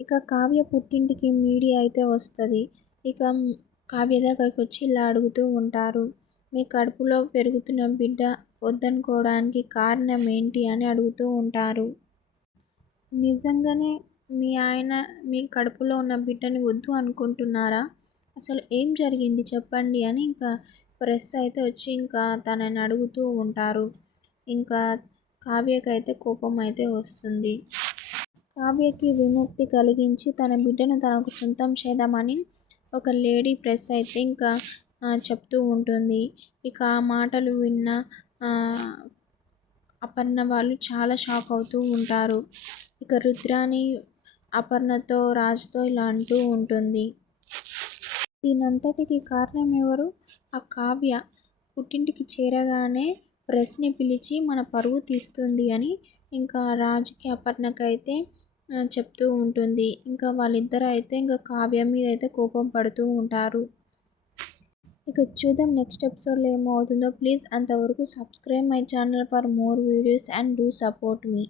ఇక కావ్య పుట్టింటికి మీడియా అయితే వస్తుంది. ఇక కావ్య దగ్గరకు వచ్చి ఇలా అడుగుతూ ఉంటారు. మీ కడుపులో పెరుగుతున్న బిడ్డ వద్దనుకోవడానికి కారణం ఏంటి అని అడుగుతూ ఉంటారు. నిజంగానే మీ ఆయన మీ కడుపులో ఉన్న బిడ్డని వద్దు అనుకుంటున్నారా? అసలు ఏం జరిగింది చెప్పండి అని ఇంకా ప్రెస్ అయితే వచ్చి ఇంకా తనని అడుగుతూ ఉంటారు. ఇంకా కావ్యకైతే కోపం అయితే వస్తుంది. కావ్యకి విముక్తి కలిగించి తన బిడ్డను తనకు సొంతం చేద్దామని ఒక లేడీ ప్రెస్ అయితే ఇంకా చెప్తూ ఉంటుంది. ఇక ఆ మాటలు విన్న అపర్ణ వాళ్ళు చాలా షాక్ అవుతూ ఉంటారు. ఇక రుద్రాని అపర్ణతో రాజుతో ఇలా అంటూ ఉంటుంది. దీనంతటికి కారణం ఎవరు? ఆ కావ్య పుట్టింటికి చేరగానే ప్రెస్ని పిలిచి మన పరువు తీస్తుంది అని ఇంకా రాజుకి అపర్ణకైతే చెప్తూ ఉంటుంది. ఇంకా వాళ్ళిద్దరూ అయితే ఇంకా కావ్య మీద అయితే కోపం పడుతూ ఉంటారు. ఇక చూద్దాం నెక్స్ట్ ఎపిసోడ్లో ఏమవుతుందో. ప్లీజ్ అంతవరకు subscribe my channel for more videos and do support me.